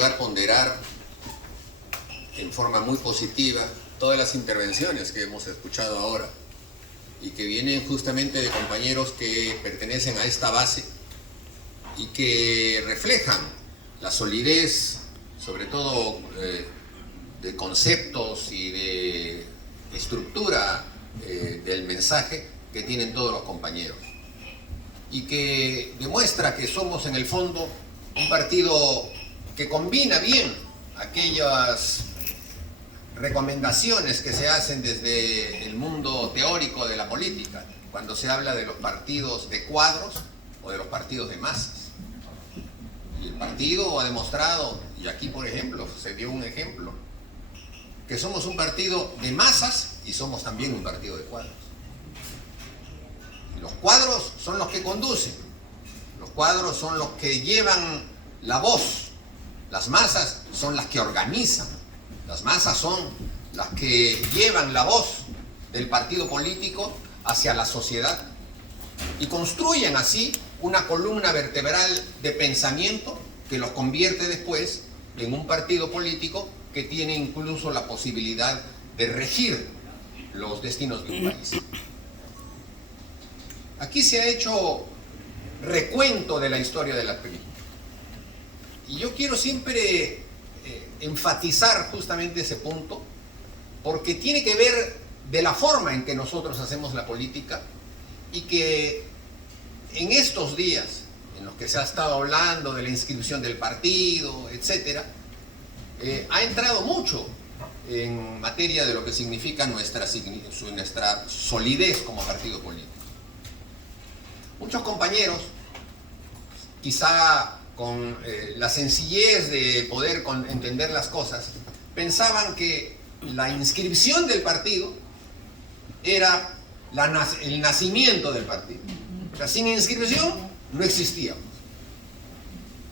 lugar, ponderar en forma muy positiva todas las intervenciones que hemos escuchado ahora y que vienen justamente de compañeros que pertenecen a esta base y que reflejan la solidez, sobre todo de conceptos y de estructura del mensaje que tienen todos los compañeros, y que demuestra que somos en el fondo un partido que combina bien aquellas recomendaciones que se hacen desde el mundo teórico de la política, cuando se habla de los partidos de cuadros o de los partidos de masas. Y el partido ha demostrado, y aquí por ejemplo se dio un ejemplo, que somos un partido de masas y somos también un partido de cuadros. Los cuadros son los que conducen, los cuadros son los que llevan la voz, las masas son las que organizan, las masas son las que llevan la voz del partido político hacia la sociedad y construyen así una columna vertebral de pensamiento que los convierte después en un partido político que tiene incluso la posibilidad de regir los destinos de un país. Aquí se ha hecho recuento de la historia de la PRI. Y yo quiero siempre enfatizar justamente ese punto, porque tiene que ver de la forma en que nosotros hacemos la política y que en estos días en los que se ha estado hablando de la inscripción del partido, etc., ha entrado mucho en materia de lo que significa nuestra solidez como partido político. Muchos compañeros, quizá con la sencillez de poder entender las cosas, pensaban que la inscripción del partido era el nacimiento del partido. O sea, sin inscripción no existíamos,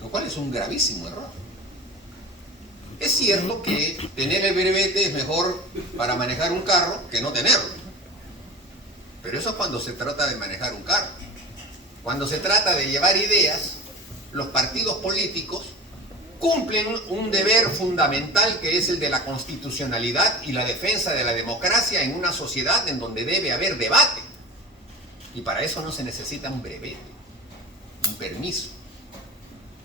lo cual es un gravísimo error. Es cierto que tener el brevete es mejor para manejar un carro que no tenerlo, pero eso es cuando se trata de manejar un carro. Cuando se trata de llevar ideas, los partidos políticos cumplen un deber fundamental, que es el de la constitucionalidad y la defensa de la democracia en una sociedad en donde debe haber debate. Y para eso no se necesita un brevete, un permiso.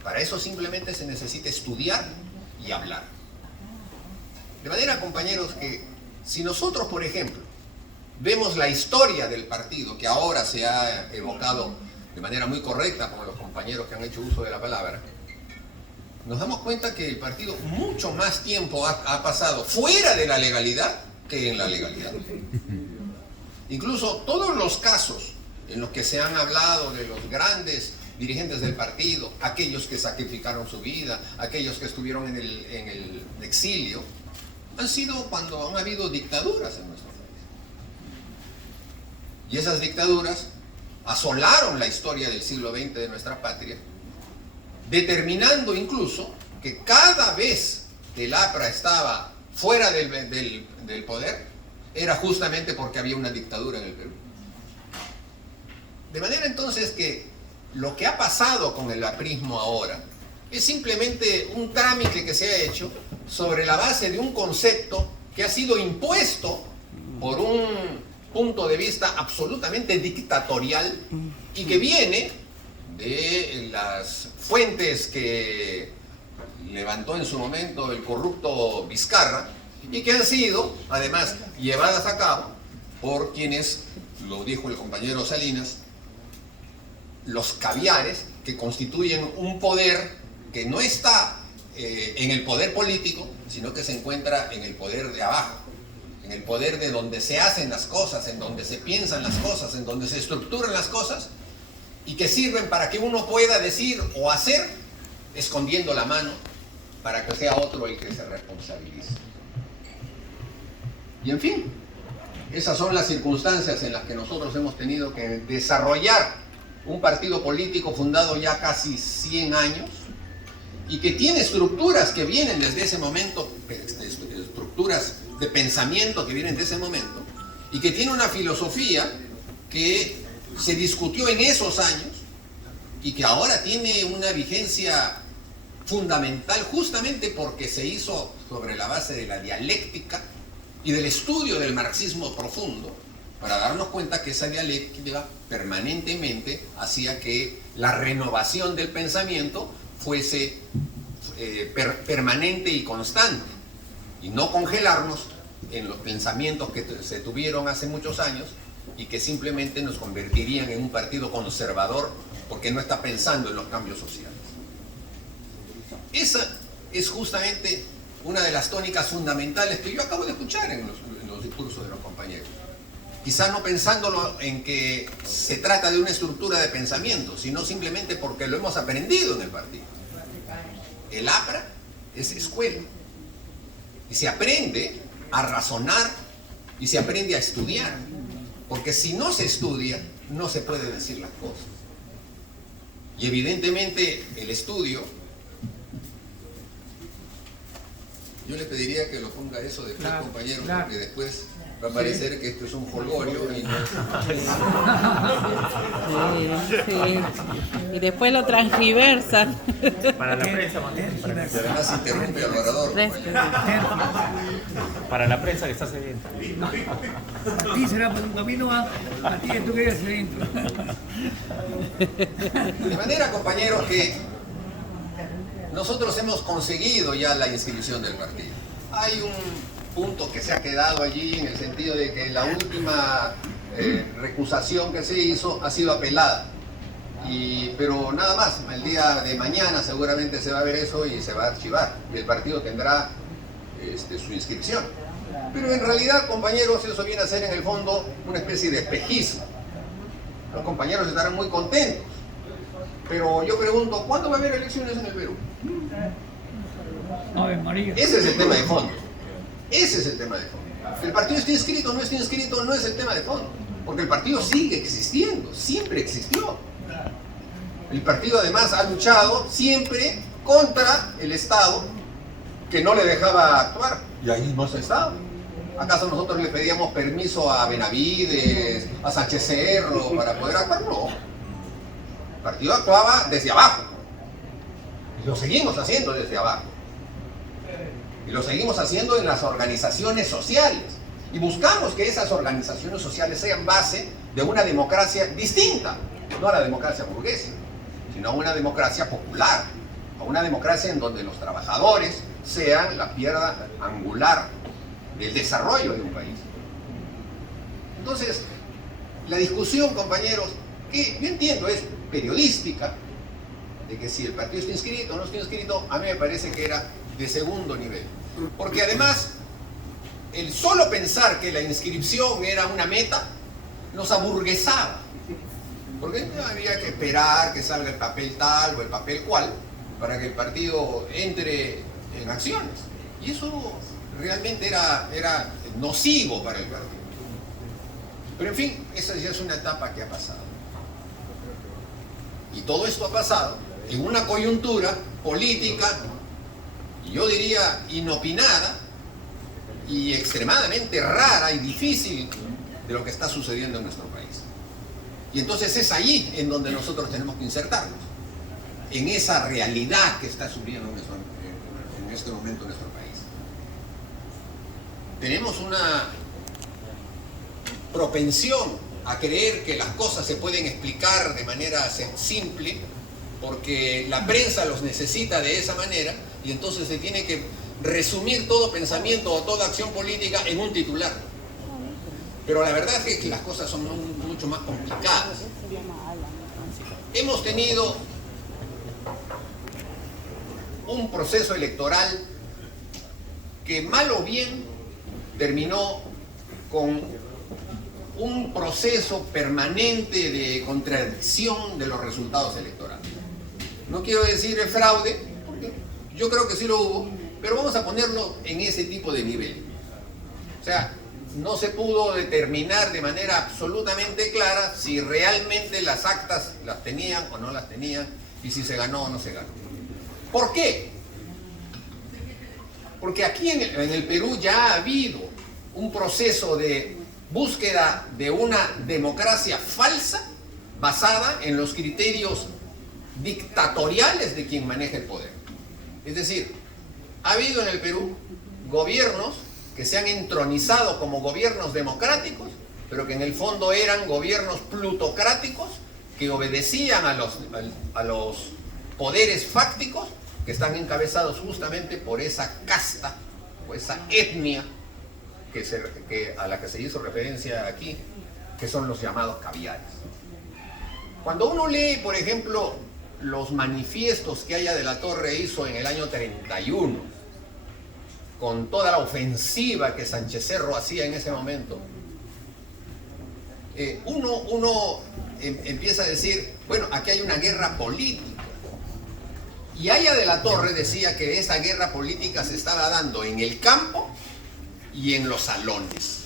Para eso simplemente se necesita estudiar y hablar. De manera, compañeros, que si nosotros, por ejemplo, vemos la historia del partido, que ahora se ha evocado de manera muy correcta por los compañeros que han hecho uso de la palabra, nos damos cuenta que el partido mucho más tiempo ha pasado fuera de la legalidad que en la legalidad. Incluso todos los casos en los que se han hablado de los grandes dirigentes del partido, aquellos que sacrificaron su vida, aquellos que estuvieron en el exilio, han sido cuando han habido dictaduras en nuestro país. Y esas dictaduras asolaron la historia del siglo XX de nuestra patria, determinando incluso que cada vez que el APRA estaba fuera del poder, era justamente porque había una dictadura en el Perú. De manera entonces que lo que ha pasado con el aprismo ahora es simplemente un trámite que se ha hecho sobre la base de un concepto que ha sido impuesto por un punto de vista absolutamente dictatorial y que viene de las fuentes que levantó en su momento el corrupto Vizcarra y que han sido además llevadas a cabo por quienes, lo dijo el compañero Salinas, los caviares que constituyen un poder que no está en el poder político, sino que se encuentra en el poder de abajo, en el poder de donde se hacen las cosas, en donde se piensan las cosas, en donde se estructuran las cosas, y que sirven para que uno pueda decir o hacer escondiendo la mano para que sea otro el que se responsabilice. Y en fin, esas son las circunstancias en las que nosotros hemos tenido que desarrollar un partido político fundado ya casi 100 años y que tiene estructuras que vienen desde ese momento, estructuras de pensamiento que vienen de ese momento, y que tiene una filosofía que se discutió en esos años y que ahora tiene una vigencia fundamental justamente porque se hizo sobre la base de la dialéctica y del estudio del marxismo profundo, para darnos cuenta que esa dialéctica permanentemente hacía que la renovación del pensamiento fuese permanente y constante, y no congelarnos en los pensamientos que se tuvieron hace muchos años y que simplemente nos convertirían en un partido conservador porque no está pensando en los cambios sociales. Esa es justamente una de las tónicas fundamentales que yo acabo de escuchar en los discursos de los compañeros. Quizá no pensándolo en que se trata de una estructura de pensamiento, sino simplemente porque lo hemos aprendido en el partido. El APRA es escuela. Y se aprende a razonar y se aprende a estudiar. Porque si no se estudia, no se puede decir las cosas. Y evidentemente el estudio, yo le pediría que lo ponga eso después, compañero, porque después va a parecer que esto es un jolgorio y no es... Sí. Y después lo transgiversan. Para la prensa, Además interrumpe al orador. para la prensa que está cediendo. A ti será un camino, a ti es tú que eres dentro. De manera, compañeros, que nosotros hemos conseguido ya la inscripción del partido. Hay un punto que se ha quedado allí en el sentido de que la última recusación que se hizo ha sido apelada. Pero nada más, el día de mañana seguramente se va a ver eso y se va a archivar. Y el partido tendrá su inscripción. Pero en realidad, compañeros, eso viene a ser en el fondo una especie de espejismo. Los compañeros estarán muy contentos. Pero yo pregunto, ¿cuándo va a haber elecciones en el Perú? Ave María. Ese es el tema de fondo. Ese es el tema de fondo. El partido esté inscrito o no esté inscrito no es el tema de fondo. Porque el partido sigue existiendo, siempre existió. El partido además ha luchado siempre contra el Estado que no le dejaba actuar. Y ahí hemos estado. ¿Acaso nosotros le pedíamos permiso a Benavides, a Sánchez Cerro para poder actuar? No. El partido actuaba desde abajo. Y lo seguimos haciendo desde abajo. Y lo seguimos haciendo en las organizaciones sociales. Y buscamos que esas organizaciones sociales sean base de una democracia distinta. No a la democracia burguesa, sino a una democracia popular. A una democracia en donde los trabajadores sean la piedra angular del desarrollo de un país. Entonces, la discusión, compañeros, que yo entiendo es periodística, de que si el partido está inscrito o no está inscrito, a mí me parece que era de segundo nivel. Porque además, el solo pensar que la inscripción era una meta, nos aburguesaba. Porque había que esperar que salga el papel tal o el papel cual, para que el partido entre en acciones. Y eso realmente era nocivo para el partido. Pero en fin, esa ya es una etapa que ha pasado. Y todo esto ha pasado en una coyuntura política, yo diría inopinada y extremadamente rara y difícil de lo que está sucediendo en nuestro país. Y entonces es ahí en donde nosotros tenemos que insertarnos, en esa realidad que está subiendo en este momento en nuestro país. Tenemos una propensión a creer que las cosas se pueden explicar de manera simple, porque la prensa los necesita de esa manera, y entonces se tiene que resumir todo pensamiento o toda acción política en un titular. Pero la verdad es que las cosas son mucho más complicadas. Hemos tenido un proceso electoral que mal o bien terminó con un proceso permanente de contradicción de los resultados electorales. No quiero decir el fraude, porque yo creo que sí lo hubo, pero vamos a ponerlo en ese tipo de nivel. O sea, no se pudo determinar de manera absolutamente clara si realmente las actas las tenían o no las tenían, y si se ganó o no se ganó. ¿Por qué? Porque aquí en el Perú ya ha habido un proceso de búsqueda de una democracia falsa basada en los criterios dictatoriales de quien maneja el poder. Es decir, ha habido en el Perú gobiernos que se han entronizado como gobiernos democráticos, pero que en el fondo eran gobiernos plutocráticos que obedecían a los poderes fácticos que están encabezados justamente por esa casta o esa etnia a la que se hizo referencia aquí, que son los llamados caviares. Cuando uno lee, por ejemplo, los manifiestos que Haya de la Torre hizo en el año 31, con toda la ofensiva que Sánchez Cerro hacía en ese momento, uno empieza a decir, bueno, aquí hay una guerra política. Y Haya de la Torre decía que esa guerra política se estaba dando en el campo y en los salones.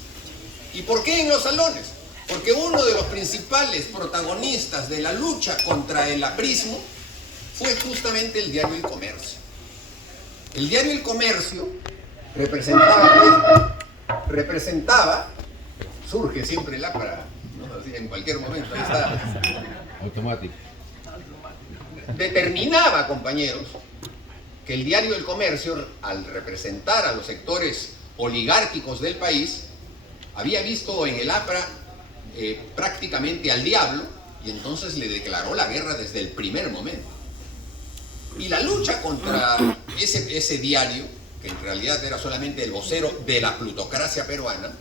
¿Y por qué en los salones? Porque uno de los principales protagonistas de la lucha contra el aprismo fue justamente el diario El Comercio. El diario El Comercio representaba, surge siempre el APRA, ¿no? Así, en cualquier momento, ahí está. Automático. Determinaba, compañeros, que el diario El Comercio, al representar a los sectores oligárquicos del país, había visto en el APRA prácticamente al diablo, y entonces le declaró la guerra desde el primer momento. Y la lucha contra ese diario, que en realidad era solamente el vocero de la plutocracia peruana,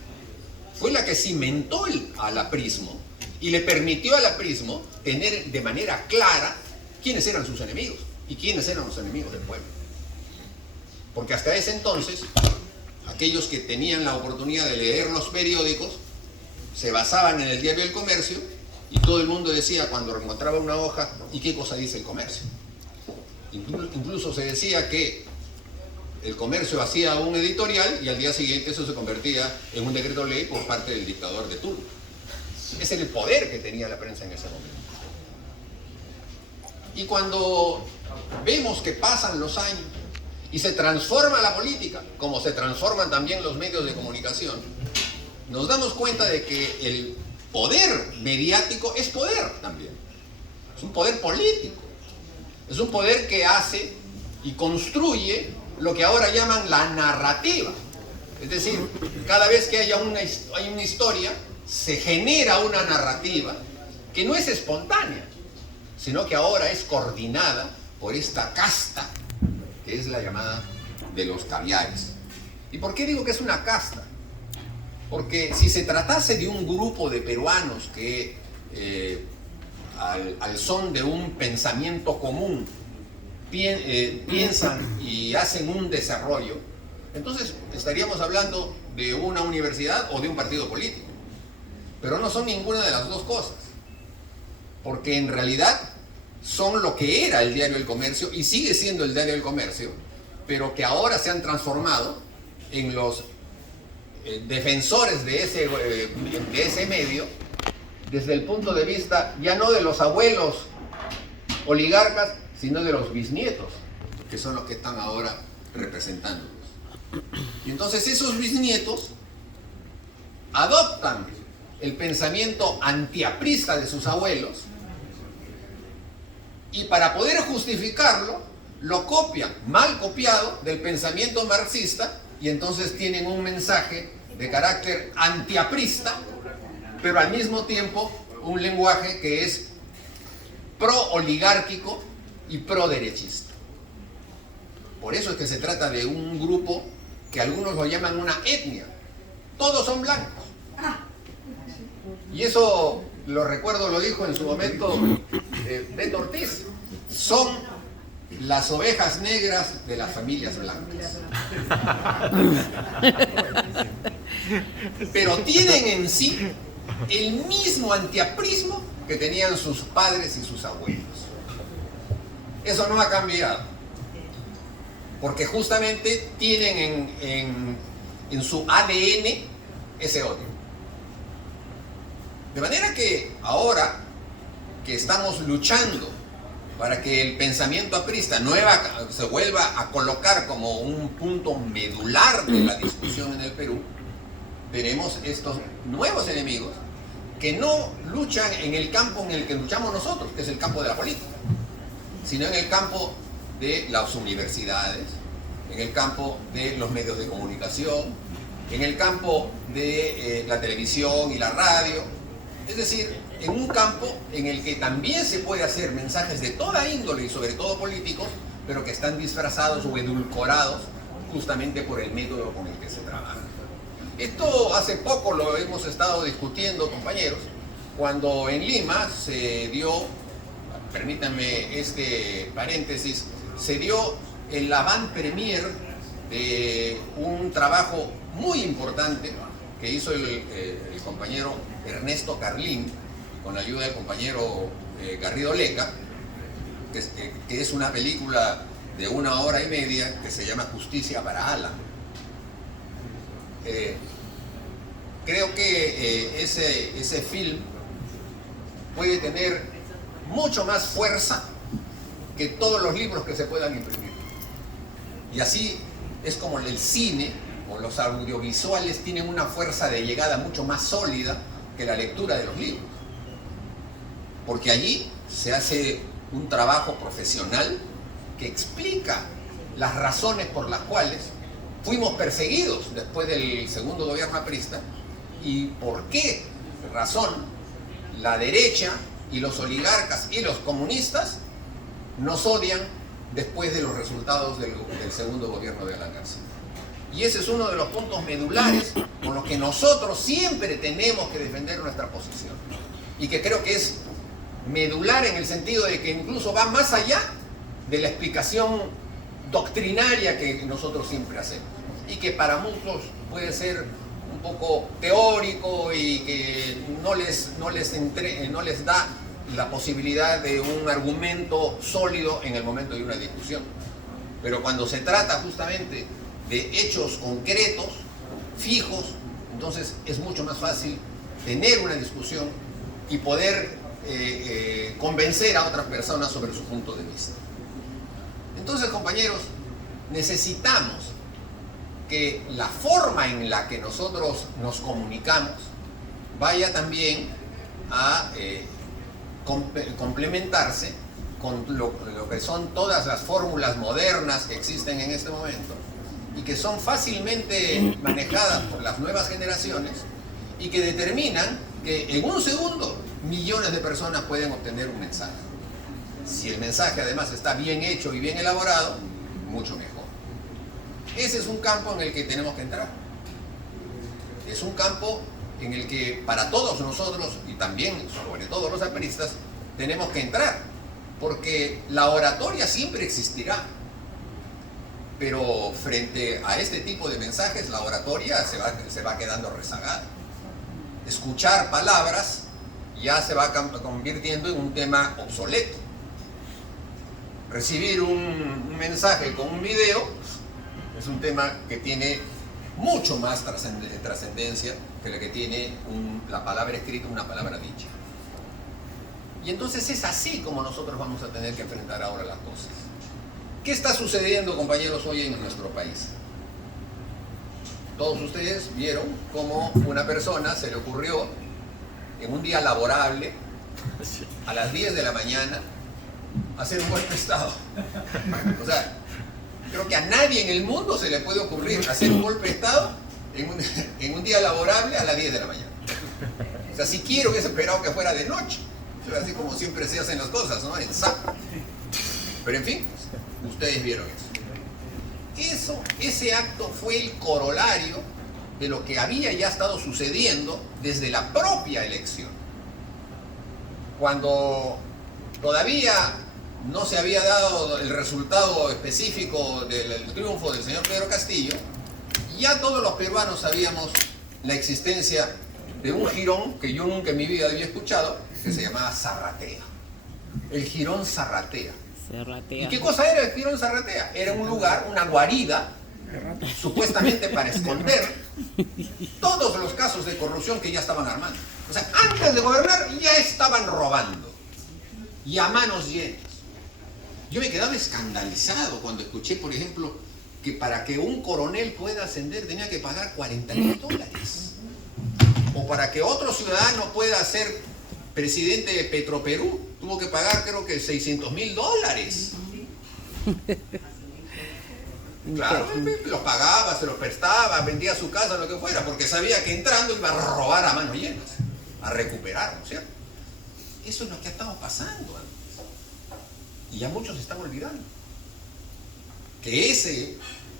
fue la que cimentó al aprismo y le permitió al aprismo tener de manera clara quiénes eran sus enemigos y quiénes eran los enemigos del pueblo. Porque hasta ese entonces, aquellos que tenían la oportunidad de leer los periódicos se basaban en el diario El Comercio, y todo el mundo decía cuando encontraba una hoja, ¿y qué cosa dice El Comercio? Incluso se decía que El Comercio hacía un editorial y al día siguiente eso se convertía en un decreto ley por parte del dictador de turno. Ese era el poder que tenía la prensa en ese momento. Y cuando vemos que pasan los años y se transforma la política, como se transforman también los medios de comunicación, nos damos cuenta de que el poder mediático es poder también. Es un poder político. Es un poder que hace y construye lo que ahora llaman la narrativa. Es decir, cada vez que hay una historia, se genera una narrativa que no es espontánea, sino que ahora es coordinada por esta casta, que es la llamada de los caviares. ¿Y por qué digo que es una casta? Porque si se tratase de un grupo de peruanos que al son de un pensamiento común piensan y hacen un desarrollo, entonces estaríamos hablando de una universidad o de un partido político. Pero no son ninguna de las dos cosas, porque en realidad son lo que era el diario El Comercio y sigue siendo el diario El Comercio, pero que ahora se han transformado en los defensores de ese medio, desde el punto de vista ya no de los abuelos oligarcas, sino de los bisnietos, que son los que están ahora representándolos. Y entonces esos bisnietos adoptan el pensamiento antiaprista de sus abuelos y para poder justificarlo lo copian, mal copiado, del pensamiento marxista, y entonces tienen un mensaje de carácter antiaprista, pero al mismo tiempo un lenguaje que es pro-oligárquico y pro-derechista. Por eso es que se trata de un grupo que algunos lo llaman una etnia. Todos son blancos. Y eso lo recuerdo, lo dijo en su momento Beto Ortiz. Son las ovejas negras de las familias blancas. Pero tienen en sí el mismo antiaprismo que tenían sus padres y sus abuelos. Eso no ha cambiado, porque justamente tienen en su ADN ese odio. De manera que ahora que estamos luchando para que el pensamiento aprista se vuelva a colocar como un punto medular de la discusión en el Perú, tenemos estos nuevos enemigos que no luchan en el campo en el que luchamos nosotros, que es el campo de la política, sino en el campo de las universidades, en el campo de los medios de comunicación, en el campo de la televisión y la radio, es decir, en un campo en el que también se puede hacer mensajes de toda índole y sobre todo políticos, pero que están disfrazados o edulcorados justamente por el método con el que se trabaja. Esto hace poco lo hemos estado discutiendo, compañeros, cuando en Lima se dio, permítanme este paréntesis, se dio el avant-premier de un trabajo muy importante que hizo el compañero Ernesto Carlín, con la ayuda del compañero Garrido Leca, que es una película de 1 hora y media que se llama Justicia para Alan. Creo que ese film puede tener mucho más fuerza que todos los libros que se puedan imprimir. Y así es como el cine o los audiovisuales tienen una fuerza de llegada mucho más sólida que la lectura de los libros. Porque allí se hace un trabajo profesional que explica las razones por las cuales fuimos perseguidos después del segundo gobierno aprista y por qué razón la derecha y los oligarcas y los comunistas nos odian después de los resultados del segundo gobierno de Alan García. Y ese es uno de los puntos medulares con los que nosotros siempre tenemos que defender nuestra posición. Y que creo que es medular en el sentido de que incluso va más allá de la explicación doctrinaria que nosotros siempre hacemos. Y que para muchos puede ser un poco teórico y que no les da la posibilidad de un argumento sólido en el momento de una discusión. Pero cuando se trata justamente de hechos concretos, fijos, entonces es mucho más fácil tener una discusión y poder convencer a otras personas sobre su punto de vista. Entonces, compañeros, necesitamos que la forma en la que nosotros nos comunicamos vaya también a complementarse con lo que son todas las fórmulas modernas que existen en este momento y que son fácilmente manejadas por las nuevas generaciones y que determinan que en un segundo millones de personas pueden obtener un mensaje. Si el mensaje además está bien hecho y bien elaborado, mucho mejor. Ese es un campo en el que tenemos que entrar. Es un campo en el que para todos nosotros, y también sobre todo los apristas, tenemos que entrar, porque la oratoria siempre existirá, pero frente a este tipo de mensajes la oratoria se va quedando rezagada. Escuchar palabras ya se va convirtiendo en un tema obsoleto. Recibir un mensaje con un video es un tema que tiene mucho más trascendencia que la que tiene la palabra escrita, una palabra dicha. Y entonces es así como nosotros vamos a tener que enfrentar ahora las cosas. ¿Qué está sucediendo, compañeros, hoy en nuestro país? Todos ustedes vieron cómo una persona se le ocurrió en un día laborable, a las 10 de la mañana, hacer un golpe de Estado. O sea, creo que a nadie en el mundo se le puede ocurrir hacer un golpe de Estado en un día laborable a las 10 de la mañana. O sea, si quiero hubiese esperado que fuera de noche. O sea, así como siempre se hacen las cosas, ¿no? En saco. Pero en fin, ustedes vieron eso. Ese acto fue el corolario de lo que había ya estado sucediendo desde la propia elección. Cuando todavía no se había dado el resultado específico del triunfo del señor Pedro Castillo, ya todos los peruanos sabíamos la existencia de un jirón que yo nunca en mi vida había escuchado, que se llamaba Zarratea. El jirón Zarratea. ¿Y qué cosa era el jirón Zarratea? Era un lugar, una guarida, supuestamente para esconder todos los casos de corrupción que ya estaban armando. O sea, antes de gobernar ya estaban robando. Y a manos llenas. Yo me quedaba escandalizado cuando escuché, por ejemplo, que para que un coronel pueda ascender tenía que pagar $40.000. O para que otro ciudadano pueda ser presidente de Petroperú, tuvo que pagar creo que $600.000. Claro, los pagaba, se los prestaba, vendía su casa, lo que fuera, porque sabía que entrando iba a robar a manos llenas, a recuperar, ¿no es cierto? Eso es lo que ha estado pasando antes. Y ya muchos están olvidando que ese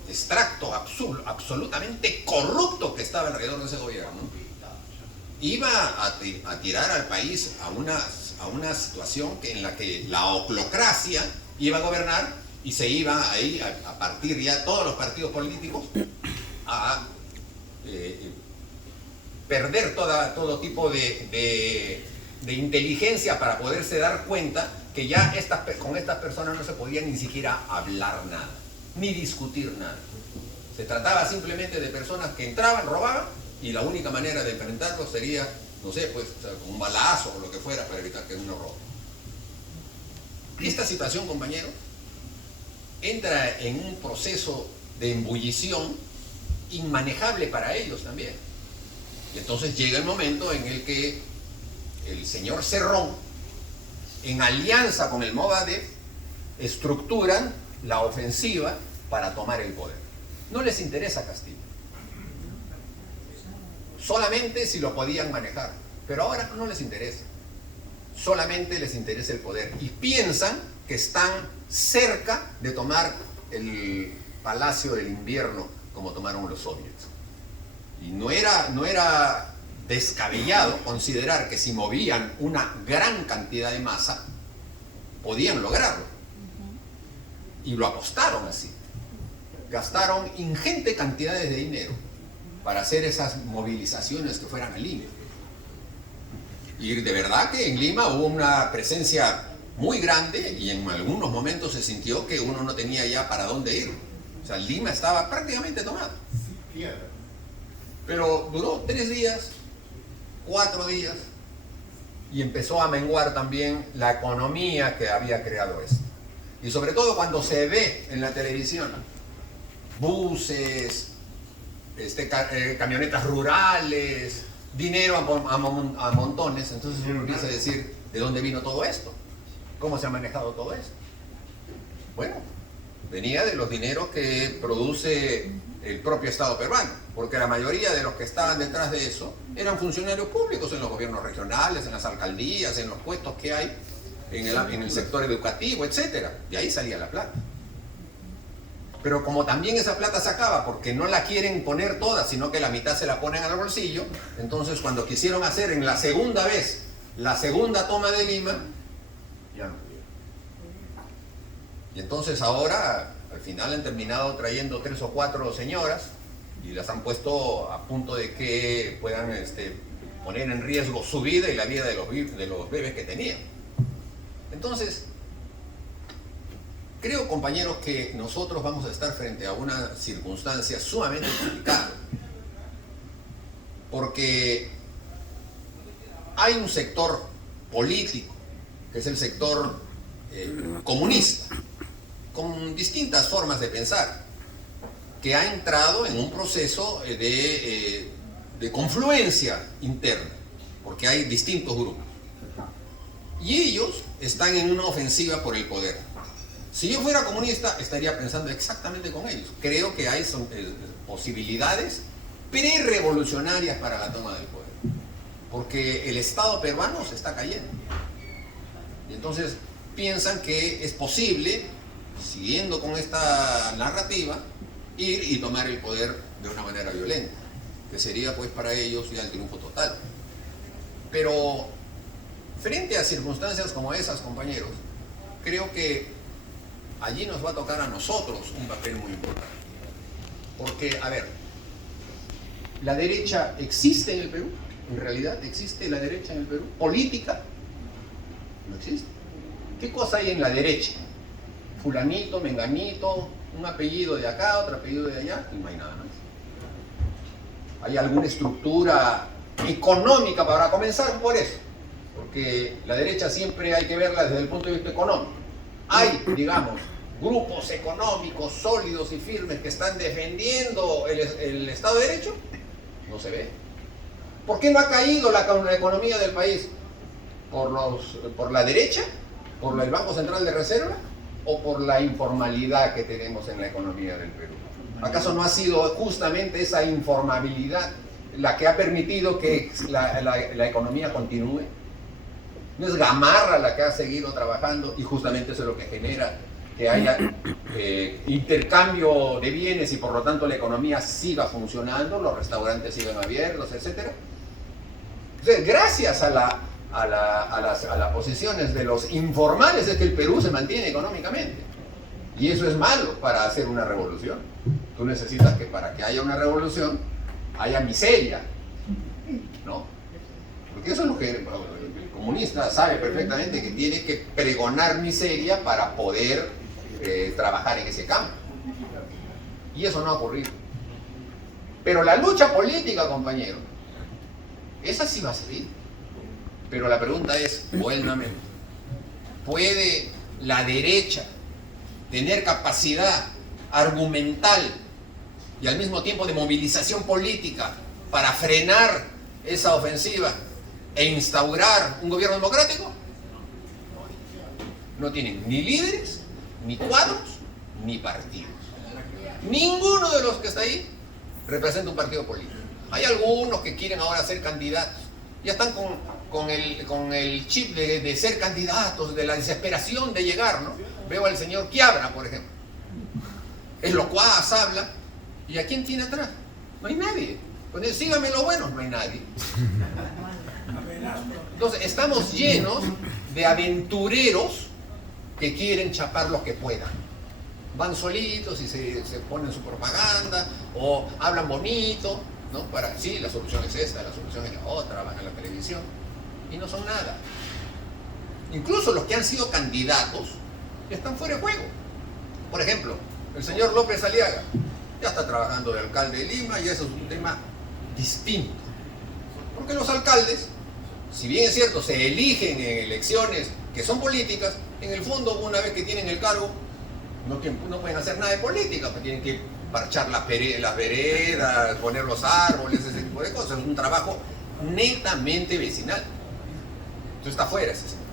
extracto absolutamente corrupto que estaba alrededor de ese gobierno iba a tirar al país a una situación en la que la oclocracia iba a gobernar y se iba ahí a partir ya todos los partidos políticos a perder todo tipo de inteligencia para poderse dar cuenta que ya con estas personas no se podía ni siquiera hablar nada, ni discutir nada. Se trataba simplemente de personas que entraban, robaban, y la única manera de enfrentarlos sería, no sé, pues, o sea, con un balazo o lo que fuera para evitar que uno robe. Esta situación, compañeros, entra en un proceso de embullición inmanejable para ellos también. Y entonces llega el momento en el que el señor Cerrón, en alianza con el Movadef, estructuran la ofensiva para tomar el poder. No les interesa Castillo. Solamente si lo podían manejar. Pero ahora no les interesa. Solamente les interesa el poder. Y piensan que están cerca de tomar el Palacio del Invierno como tomaron los soviets. Y no era descabellado considerar que si movían una gran cantidad de masa, podían lograrlo. Y lo apostaron así. Gastaron ingentes cantidades de dinero para hacer esas movilizaciones que fueran a Lima. Y de verdad que en Lima hubo una presencia muy grande y en algunos momentos se sintió que uno no tenía ya para dónde ir. O sea, Lima estaba prácticamente tomado. Pero duró 3 días, 4 días, y empezó a menguar también la economía que había creado esto. Y sobre todo cuando se ve en la televisión buses, camionetas rurales, dinero a montones, entonces uno empieza a decir, ¿de dónde vino todo esto? ¿Cómo se ha manejado todo esto? Bueno, venía de los dineros que produce el propio Estado peruano, porque la mayoría de los que estaban detrás de eso eran funcionarios públicos en los gobiernos regionales, en las alcaldías, en los puestos que hay en el sector educativo, etc. De ahí salía la plata. Pero como también esa plata se acaba porque no la quieren poner toda, sino que la mitad se la ponen al bolsillo, entonces cuando quisieron hacer en la segunda vez, la segunda toma de Lima, ya no pudieron. Y entonces ahora, al final han terminado trayendo 3 o 4 señoras y las han puesto a punto de que puedan poner en riesgo su vida y la vida de los bebés que tenían. Entonces, creo, compañeros, que nosotros vamos a estar frente a una circunstancia sumamente complicada, porque hay un sector político, que es el sector comunista, con distintas formas de pensar, que ha entrado en un proceso de confluencia interna, porque hay distintos grupos. Y ellos están en una ofensiva por el poder. Si yo fuera comunista, estaría pensando exactamente con ellos. Creo que hay posibilidades pre-revolucionarias para la toma del poder. Porque el Estado peruano se está cayendo. Y entonces piensan que es posible, siguiendo con esta narrativa, ir y tomar el poder de una manera violenta, que sería pues para ellos ya el triunfo total. Pero frente a circunstancias como esas, compañeros, creo que allí nos va a tocar a nosotros un papel muy importante. Porque, a ver, ¿la derecha existe en el Perú? ¿En realidad existe la derecha en el Perú? ¿Política? No existe. ¿Qué cosa hay en la derecha? Fulanito, menganito, un apellido de acá, otro apellido de allá, y no hay nada más. ¿Hay alguna estructura económica para comenzar por eso? Porque la derecha siempre hay que verla desde el punto de vista económico. Hay, digamos, grupos económicos sólidos y firmes que están defendiendo el Estado de Derecho. No se ve. ¿Por qué no ha caído la economía del país? ¿Por la derecha? ¿Por el Banco Central de Reserva? o por la informalidad que tenemos en la economía del Perú? ¿Acaso no ha sido justamente esa informabilidad la que ha permitido que la economía continúe? ¿No es Gamarra la que ha seguido trabajando y justamente eso es lo que genera que haya intercambio de bienes y por lo tanto la economía siga funcionando, los restaurantes sigan abiertos, etcétera? Entonces, gracias a las posiciones de los informales es que el Perú se mantiene económicamente. Y eso es malo para hacer una revolución. Tú necesitas que para que haya una revolución haya miseria, ¿no? Porque eso es lo que el comunista sabe perfectamente, que tiene que pregonar miseria para poder trabajar en ese campo. Y eso no ha ocurrido. Pero la lucha política, compañero, esa sí va a seguir. Pero la pregunta es, buenamente, ¿puede la derecha tener capacidad argumental y al mismo tiempo de movilización política para frenar esa ofensiva e instaurar un gobierno democrático? No tienen ni líderes, ni cuadros, ni partidos. Ninguno de los que está ahí representa un partido político. Hay algunos que quieren ahora ser candidatos. Ya están con el chip de ser candidatos, de la desesperación de llegar, ¿no? Veo al señor Quiabra, por ejemplo. Es locuaz, habla. ¿Y a quién tiene atrás? No hay nadie. Pues síganme lo bueno, no hay nadie. Entonces, estamos llenos de aventureros que quieren chapar lo que puedan. Van solitos y se ponen su propaganda o hablan bonito, ¿no? Sí, la solución es esta, la solución es la otra, van a la televisión y no son nada. Incluso los que han sido candidatos están fuera de juego. Por ejemplo, el señor López Aliaga ya está trabajando de alcalde de Lima y eso es un tema distinto. Porque los alcaldes, si bien es cierto, se eligen en elecciones que son políticas, en el fondo, una vez que tienen el cargo, no pueden hacer nada de política, pues tienen que parchar las veredas, poner los árboles, ese tipo de cosas. Es un trabajo netamente vecinal. Entonces está fuera ese señor.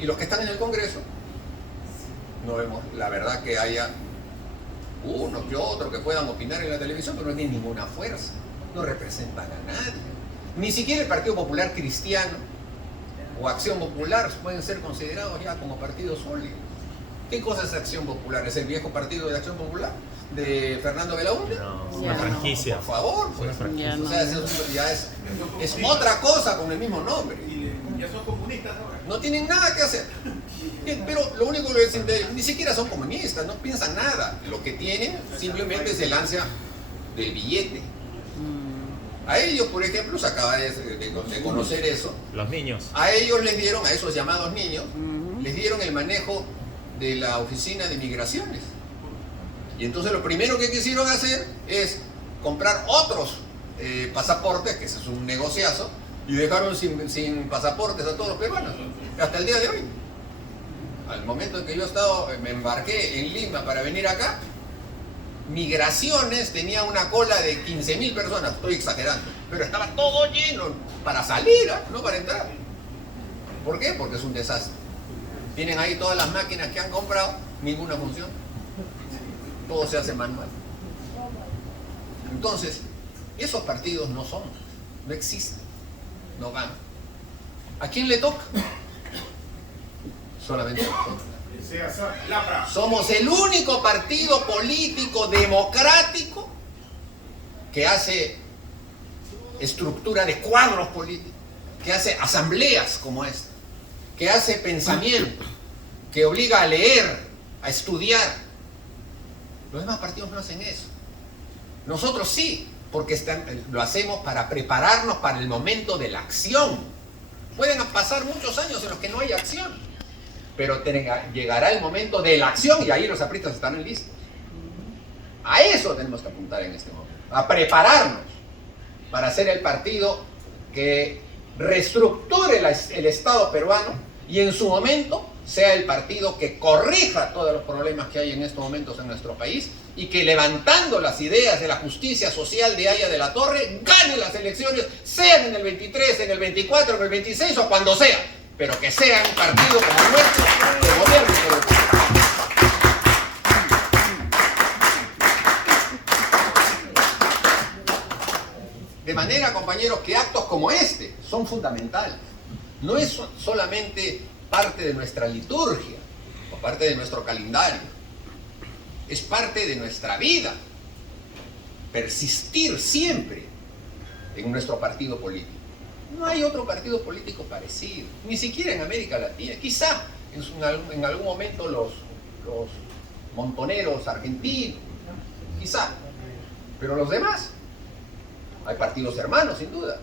Y los que están en el Congreso, no vemos, la verdad, que haya uno que otro que puedan opinar en la televisión, pero no tienen ninguna fuerza, no representan a nadie. Ni siquiera el Partido Popular Cristiano o Acción Popular pueden ser considerados ya como partidos sólidos. ¿Qué cosa es Acción Popular? ¿Es el viejo partido de Acción Popular de Fernando Belaúnde? No, una franquicia. Por favor, pues. Ya no. O sea, ya es otra cosa con el mismo nombre. Ya son comunistas ahora. No tienen nada que hacer. Pero lo único que dicen de ellos, ni siquiera son comunistas, no piensan nada. Lo que tienen simplemente es el ansia del billete. A ellos, por ejemplo, se acaba de conocer eso. Los niños. A ellos les dieron, a esos llamados niños, les dieron el manejo de la oficina de migraciones. Y entonces lo primero que quisieron hacer es comprar otros pasaportes, que ese es un negociazo, y dejaron sin pasaportes a todos los peruanos, hasta el día de hoy. Al momento en que yo me embarqué en Lima para venir acá, Migraciones tenía una cola de 15.000 personas, estoy exagerando, pero estaba todo lleno para salir, no para entrar. ¿Por qué? Porque es un desastre. Tienen ahí todas las máquinas que han comprado, ninguna funciona. Todo se hace manual. Entonces, esos partidos no existen, no van. ¿A quién le toca? Solamente a nosotros. Somos el único partido político democrático que hace estructura de cuadros políticos, que hace asambleas como esta, que hace pensamiento, que obliga a leer, a estudiar. Los demás partidos no hacen eso. Nosotros sí, porque lo hacemos para prepararnos para el momento de la acción. Pueden pasar muchos años en los que no hay acción, pero llegará el momento de la acción y ahí los apristas estarán listos. A eso tenemos que apuntar en este momento, a prepararnos para ser el partido que reestructure el Estado peruano y en su momento sea el partido que corrija todos los problemas que hay en estos momentos en nuestro país y que levantando las ideas de la justicia social de Haya de la Torre gane las elecciones, sean en el 23, en el 24, en el 26 o cuando sea, pero que sea un partido como el nuestro, que gobierne todo el país. De manera, compañeros, que actos como este son fundamentales. No es solamente parte de nuestra liturgia o parte de nuestro calendario. Es parte de nuestra vida. Persistir siempre en nuestro partido político. No hay otro partido político parecido, ni siquiera en América Latina. Quizá en algún momento los montoneros argentinos, quizá, pero los demás. Hay partidos hermanos, sin duda,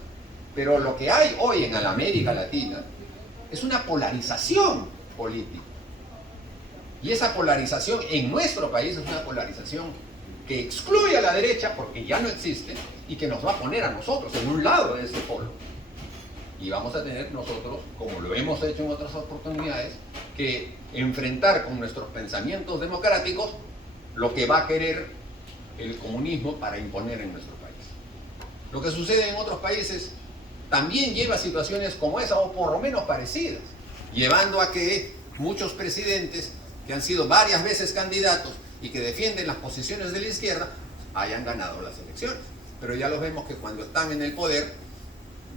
pero lo que hay hoy en la América Latina es una polarización política. Y esa polarización en nuestro país es una polarización que excluye a la derecha porque ya no existe y que nos va a poner a nosotros en un lado de ese polo. Y vamos a tener nosotros, como lo hemos hecho en otras oportunidades, que enfrentar con nuestros pensamientos democráticos lo que va a querer el comunismo para imponer en nuestro país. Lo que sucede en otros países también lleva a situaciones como esa, o por lo menos parecidas, llevando a que muchos presidentes que han sido varias veces candidatos y que defienden las posiciones de la izquierda hayan ganado las elecciones. Pero ya los vemos que cuando están en el poder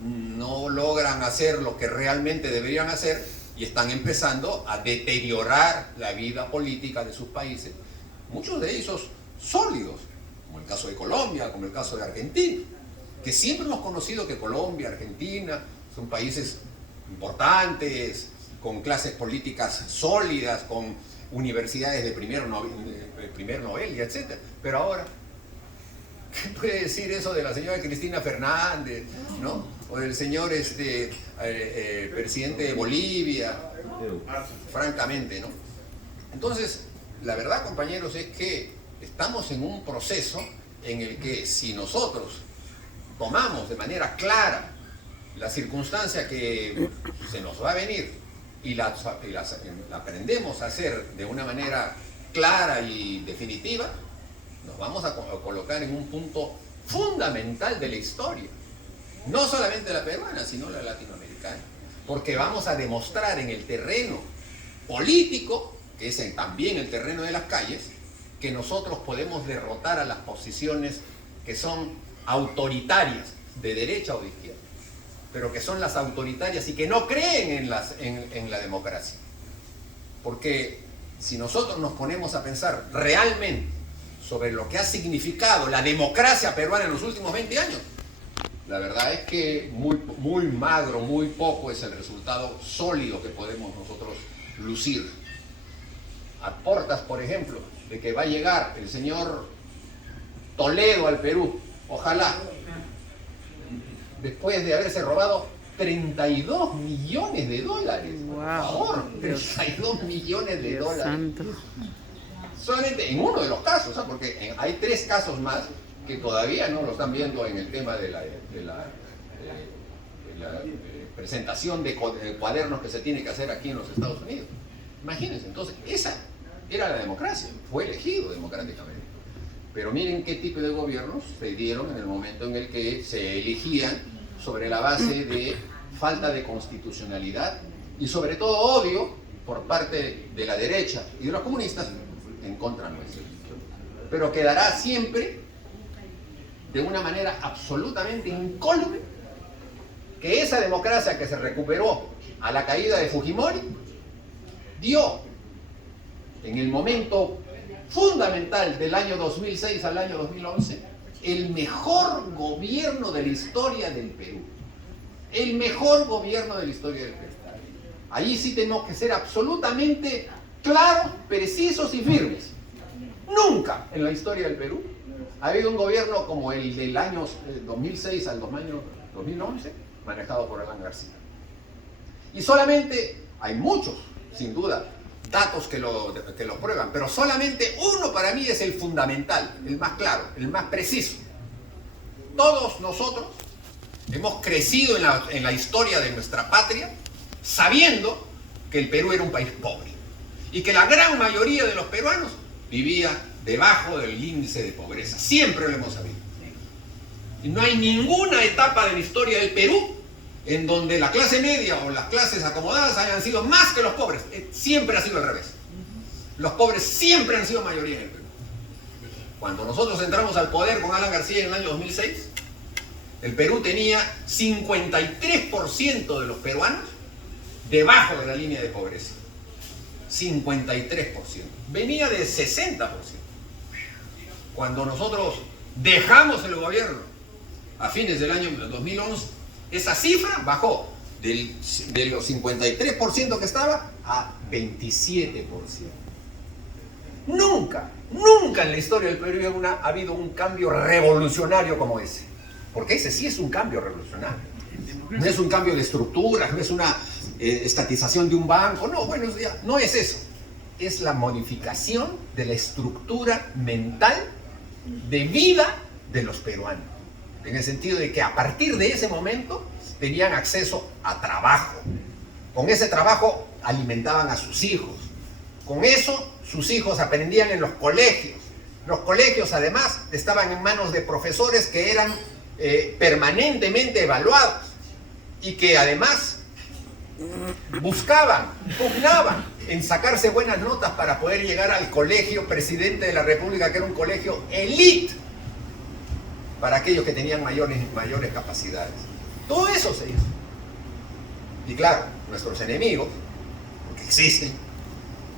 no logran hacer lo que realmente deberían hacer y están empezando a deteriorar la vida política de sus países, muchos de ellos sólidos, como el caso de Colombia, como el caso de Argentina, que siempre hemos conocido que Colombia, Argentina son países importantes, con clases políticas sólidas, con universidades de primer nivel, etc. Pero ahora, ¿qué puede decir eso de la señora Cristina Fernández, ¿no? O del señor presidente de Bolivia? Francamente, ¿no? Entonces, la verdad, compañeros, es que estamos en un proceso en el que si nosotros tomamos de manera clara la circunstancia que se nos va a venir y la aprendemos a hacer de una manera clara y definitiva, nos vamos a colocar en un punto fundamental de la historia, no solamente la peruana, sino la latinoamericana, porque vamos a demostrar en el terreno político, que es también el terreno de las calles, que nosotros podemos derrotar a las posiciones que son autoritarias, de derecha o de izquierda, pero que son las autoritarias y que no creen en la democracia. Porque si nosotros nos ponemos a pensar realmente sobre lo que ha significado la democracia peruana en los últimos 20 años, la verdad es que muy magro, muy poco es el resultado sólido que podemos nosotros lucir. A portas, por ejemplo, de que va a llegar el señor Toledo al Perú, ojalá, después de haberse robado 32 millones de dólares. Wow. Por favor, 32 millones de dólares. Santo. Solamente en uno de los casos, ¿sabes? Porque hay 3 casos más que todavía no lo están viendo en el tema de la presentación de cuadernos que se tiene que hacer aquí en los Estados Unidos. Imagínense, entonces, esa era la democracia, fue elegido democráticamente. Pero miren qué tipo de gobiernos se dieron en el momento en el que se elegían sobre la base de falta de constitucionalidad y sobre todo odio por parte de la derecha y de los comunistas en contra nuestra. Pero quedará siempre de una manera absolutamente incólume que esa democracia que se recuperó a la caída de Fujimori dio en el momento fundamental del año 2006 al año 2011 el mejor gobierno de la historia del Perú. El mejor gobierno de la historia del Perú. Allí sí tenemos que ser absolutamente claros, precisos y firmes. Nunca en la historia del Perú ha habido un gobierno como el del año 2006 al año 2011 manejado por Alan García. Y solamente hay muchos, sin duda, datos que lo prueban, pero solamente uno para mí es el fundamental, el más claro, el más preciso. Todos nosotros hemos crecido en la historia de nuestra patria sabiendo que el Perú era un país pobre y que la gran mayoría de los peruanos vivía debajo del índice de pobreza. Siempre lo hemos sabido. Y no hay ninguna etapa de la historia del Perú en donde la clase media o las clases acomodadas hayan sido más que los pobres. Siempre ha sido al revés. Los pobres siempre han sido mayoría en el Perú. Cuando nosotros entramos al poder con Alan García en el año 2006, el Perú tenía 53% de los peruanos debajo de la línea de pobreza. 53%. Venía de 60%. Cuando nosotros dejamos el gobierno a fines del año 2011, esa cifra bajó de los 53% que estaba a 27%. Nunca en la historia del Perú ha habido un cambio revolucionario como ese. Porque ese sí es un cambio revolucionario. No es un cambio de estructuras, no es una estatización de un banco. No, bueno, no es eso. Es la modificación de la estructura mental de vida de los peruanos. En el sentido de que a partir de ese momento tenían acceso a trabajo. Con ese trabajo alimentaban a sus hijos. Con eso sus hijos aprendían en los colegios. Los colegios además estaban en manos de profesores que eran permanentemente evaluados y que además pugnaban en sacarse buenas notas para poder llegar al colegio Presidente de la República, que era un colegio elite para aquellos que tenían mayores capacidades. Todo eso se hizo. Y claro, nuestros enemigos, porque existen,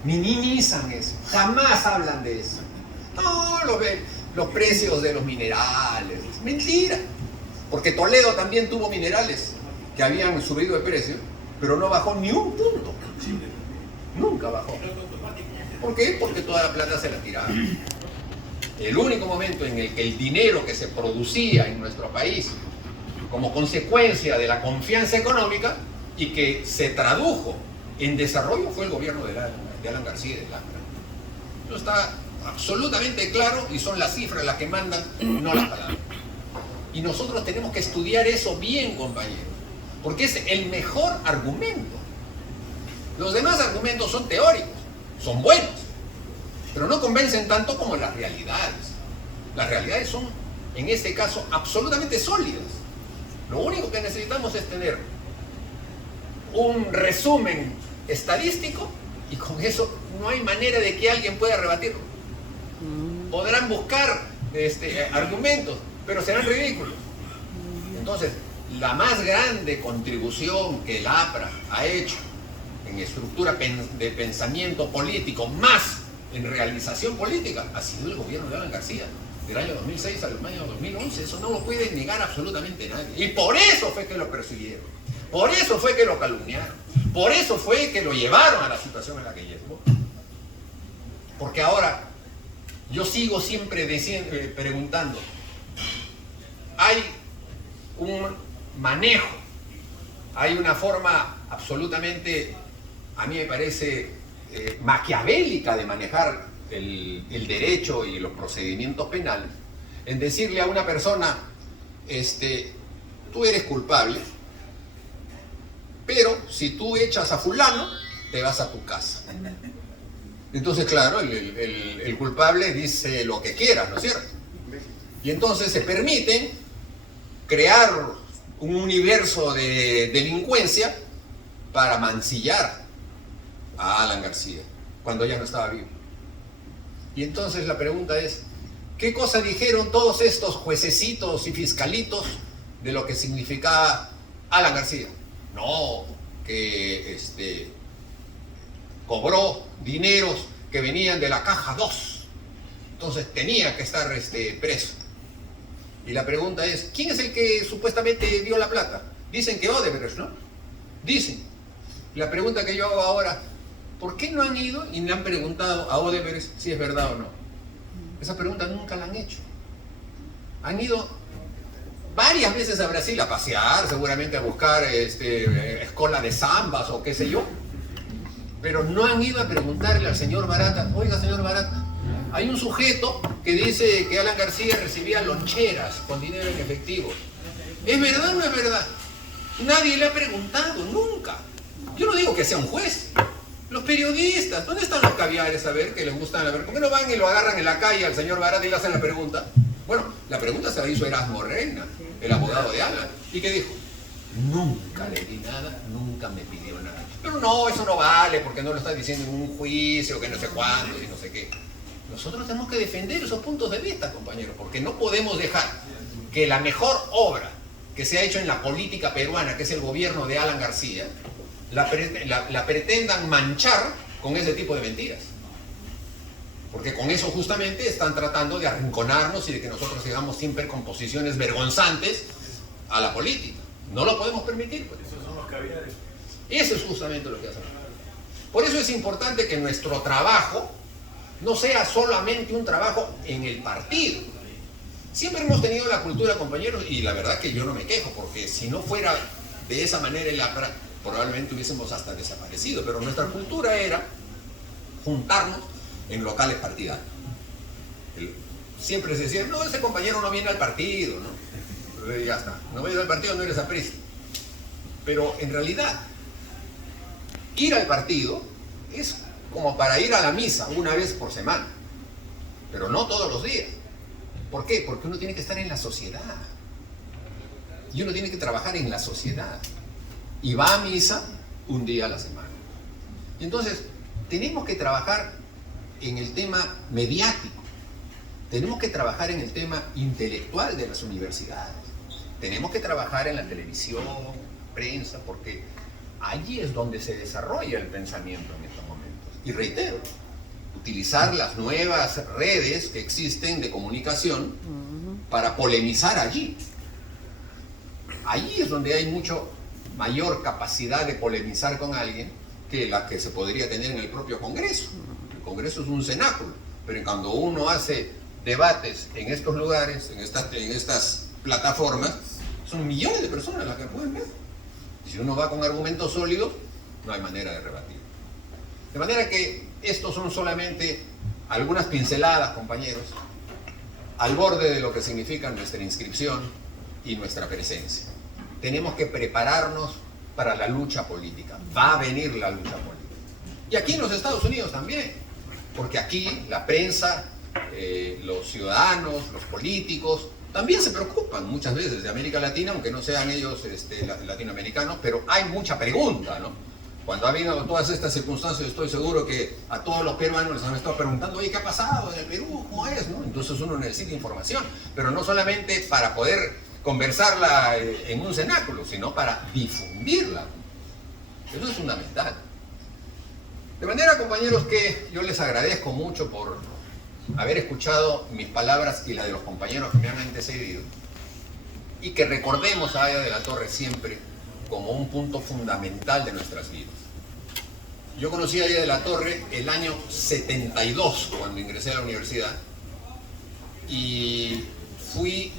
minimizan eso, jamás hablan de eso. No, los precios de los minerales, mentira. Porque Toledo también tuvo minerales que habían subido de precio, pero no bajó ni un punto. Nunca bajó. ¿Por qué? Porque toda la plata se la tiraron. El único momento en el que el dinero que se producía en nuestro país como consecuencia de la confianza económica y que se tradujo en desarrollo fue el gobierno de Alan García de Lacra. Eso está absolutamente claro y son las cifras las que mandan, no las palabras. Y nosotros tenemos que estudiar eso bien, compañeros, porque es el mejor argumento. Los demás argumentos son teóricos, son buenos, pero no convencen tanto como las realidades. Las realidades son, en este caso, absolutamente sólidas. Lo único que necesitamos es tener un resumen estadístico y con eso no hay manera de que alguien pueda rebatirlo. Podrán buscar argumentos, pero serán ridículos. Entonces, la más grande contribución que el APRA ha hecho en estructura de pensamiento político, más en realización política, ha sido el gobierno de Alan García, del año 2006 al año 2011. Eso no lo puede negar absolutamente nadie. Y por eso fue que lo persiguieron, por eso fue que lo calumniaron, por eso fue que lo llevaron a la situación en la que llegó. Porque ahora, yo sigo siempre preguntando, hay un manejo, hay una forma absolutamente, a mí me parece, maquiavélica de manejar el derecho y los procedimientos penales, en decirle a una persona, tú eres culpable, pero si tú echas a fulano, te vas a tu casa. Entonces, claro, el culpable dice lo que quiera, ¿no es cierto? Y entonces se permiten crear un universo de delincuencia para mancillar a Alan García, cuando ya no estaba vivo. Y entonces la pregunta es, ¿qué cosa dijeron todos estos juececitos y fiscalitos de lo que significaba Alan García? No, que cobró dineros que venían de la caja 2, entonces tenía que estar preso. Y la pregunta es, ¿quién es el que supuestamente dio la plata? Dicen que Odebrecht, ¿no? Dicen. La pregunta que yo hago ahora, ¿por qué no han ido y le han preguntado a Odebrecht si es verdad o no? Esa pregunta nunca la han hecho. Han ido varias veces a Brasil a pasear, seguramente a buscar escuela de zambas o qué sé yo, pero no han ido a preguntarle al señor Barata, oiga señor Barata, hay un sujeto que dice que Alan García recibía loncheras con dinero en efectivo. ¿Es verdad o no es verdad? Nadie le ha preguntado, nunca. Yo no digo que sea un juez. Los periodistas, ¿dónde están los caviares a ver, que les gustan a ver? ¿Por qué no van y lo agarran en la calle al señor Barata y le hacen la pregunta? Bueno, la pregunta se la hizo Erasmo Reina, el abogado de Alan. ¿Y qué dijo? nunca le di nada, nunca me pidió nada. Pero no, eso no vale porque no lo está diciendo en un juicio, que no sé cuándo y no sé qué. Nosotros tenemos que defender esos puntos de vista, compañeros, porque no podemos dejar que la mejor obra que se ha hecho en la política peruana, que es el gobierno de Alan García, la pretendan manchar con ese tipo de mentiras. Porque con eso justamente están tratando de arrinconarnos y de que nosotros sigamos siempre con posiciones vergonzantes a la política. No lo podemos permitir, pues. Esos son los caviares. Eso es justamente lo que hacemos. Por eso es importante que nuestro trabajo no sea solamente un trabajo en el partido. Siempre hemos tenido la cultura, compañeros, y la verdad que yo no me quejo, porque si no fuera de esa manera el APRA, probablemente hubiésemos hasta desaparecido, pero nuestra cultura era juntarnos en locales partidarios. Siempre se decía, no, ese compañero no viene al partido, ¿no? Ya está, no vienes al partido, no eres aprista. Pero en realidad, ir al partido es como para ir a la misa una vez por semana, pero no todos los días. ¿Por qué? Porque uno tiene que estar en la sociedad. Y uno tiene que trabajar en la sociedad. Y va a misa un día a la semana. Y entonces, tenemos que trabajar en el tema mediático. Tenemos que trabajar en el tema intelectual de las universidades. Tenemos que trabajar en la televisión, prensa, porque allí es donde se desarrolla el pensamiento en estos momentos. Y reitero, utilizar las nuevas redes que existen de comunicación para polemizar allí. Allí es donde hay mucho mayor capacidad de polemizar con alguien que la que se podría tener en el propio Congreso. El Congreso es un cenáculo, pero cuando uno hace debates en estos lugares, en estas plataformas, son millones de personas las que pueden ver. Si uno va con argumentos sólidos, no hay manera de rebatir. De manera que estos son solamente algunas pinceladas, compañeros, al borde de lo que significa nuestra inscripción y nuestra presencia. Tenemos que prepararnos para la lucha política. Va a venir la lucha política. Y aquí en los Estados Unidos también, porque aquí la prensa, los ciudadanos, los políticos, también se preocupan muchas veces de América Latina, aunque no sean ellos latinoamericanos, pero hay mucha pregunta, ¿no? Cuando ha habido todas estas circunstancias, estoy seguro que a todos los peruanos les han estado preguntando, oye, ¿qué ha pasado en el Perú? ¿Cómo es? ¿No? Entonces uno necesita información, pero no solamente para poder conversarla en un cenáculo, sino para difundirla. Eso es fundamental. De manera, compañeros, que yo les agradezco mucho por haber escuchado mis palabras y las de los compañeros que me han antecedido, y que recordemos a Aya de la Torre siempre como un punto fundamental de nuestras vidas. Yo conocí a Aya de la Torre el año 72, cuando ingresé a la universidad, y fui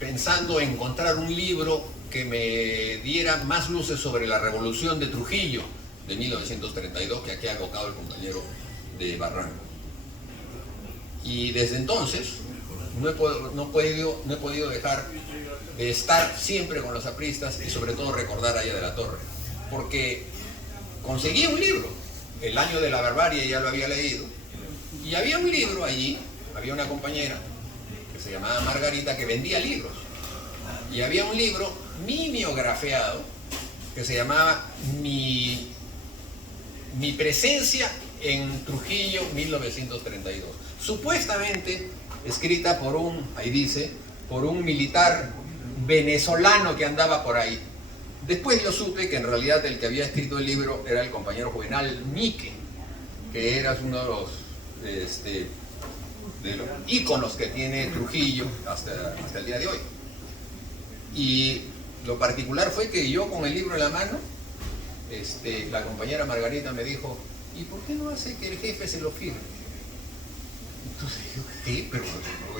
pensando en encontrar un libro que me diera más luces sobre la revolución de Trujillo de 1932, que aquí ha evocado el compañero de Barranco. Y desde entonces no he podido dejar de estar siempre con los apristas y sobre todo recordar a Aya de la Torre, porque conseguí un libro, El año de la barbarie, ya lo había leído, y había un libro allí, había una compañera que se llamaba Margarita que vendía libros, y había un libro mimeografiado que se llamaba Mi presencia en Trujillo 1932, supuestamente escrita por por un militar venezolano que andaba por ahí. Después yo supe que en realidad el que había escrito el libro era el compañero Juvenal Mique, que era uno de los íconos que tiene Trujillo hasta el día de hoy. Y lo particular fue que yo con el libro en la mano, la compañera Margarita me dijo, ¿y por qué no hace que el jefe se lo firme? Entonces yo, ¿qué? Pero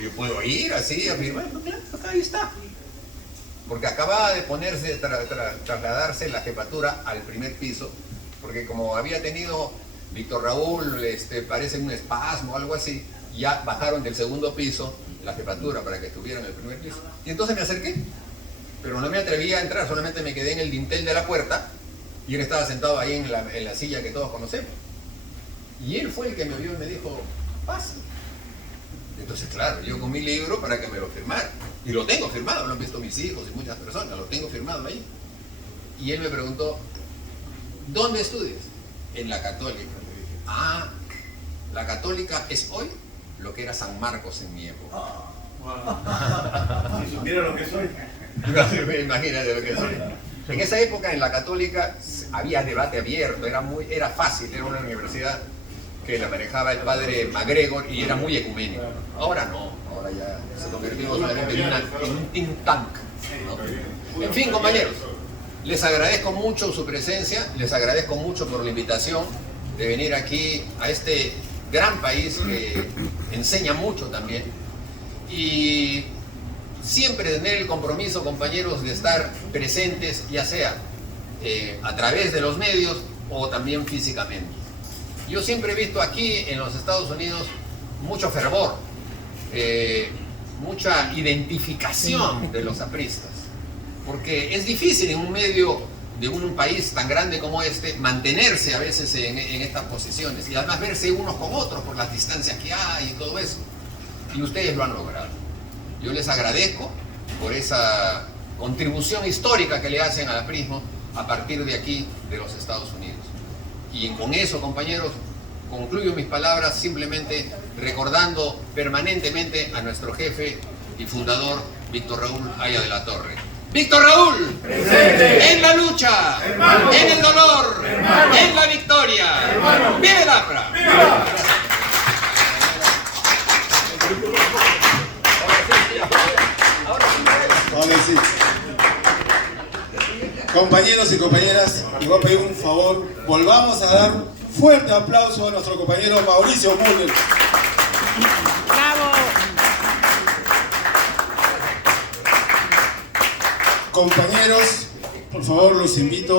yo puedo ir así a firmar. No, claro, acá ahí está. Porque acababa de trasladarse la jefatura al primer piso, porque como había tenido Víctor Raúl, parece un espasmo o algo así, ya bajaron del segundo piso la jefatura para que estuviera en el primer piso. Y entonces me acerqué, pero no me atreví a entrar, solamente me quedé en el dintel de la puerta, y él estaba sentado ahí en la silla que todos conocemos. Y él fue el que me vio y me dijo, pasa. Entonces, claro, yo con mi libro para que me lo firmara. Y lo tengo firmado, lo han visto mis hijos y muchas personas, lo tengo firmado ahí. Y él me preguntó, ¿dónde estudias? En la Católica. Ah, la Católica es hoy lo que era San Marcos en mi época. Si supiera lo que soy. Imagínate lo que soy. En esa época en la Católica había debate abierto, era fácil, era una universidad que la manejaba el padre MacGregor y era muy ecuménico. Ahora no, ahora ya se convirtió solamente en un think tank, ¿no? En fin, compañeros, les agradezco mucho su presencia, les agradezco mucho por la invitación de venir aquí a este gran país que enseña mucho también. Y siempre tener el compromiso, compañeros, de estar presentes, ya sea a través de los medios o también físicamente. Yo siempre he visto aquí en los Estados Unidos mucho fervor, mucha identificación de los apristas, porque es difícil en un medio de un país tan grande como este mantenerse a veces en estas posiciones y además verse unos con otros por las distancias que hay y todo eso. Y ustedes lo han logrado. Yo les agradezco por esa contribución histórica que le hacen al aprismo a partir de aquí, de los Estados Unidos. Y con eso, compañeros, concluyo mis palabras simplemente recordando permanentemente a nuestro jefe y fundador, Víctor Raúl Haya de la Torre. ¡Víctor Raúl! ¡Presente! En la lucha, hermano. En el dolor, hermano. En la victoria. Hermano. ¡Vive el APRA! ¡Viva! Ahora sí. Compañeros y compañeras, les voy a pedir un favor. Volvamos a dar un fuerte aplauso a nuestro compañero Mauricio Müller. ¡Bravo! Compañeros, por favor, los invito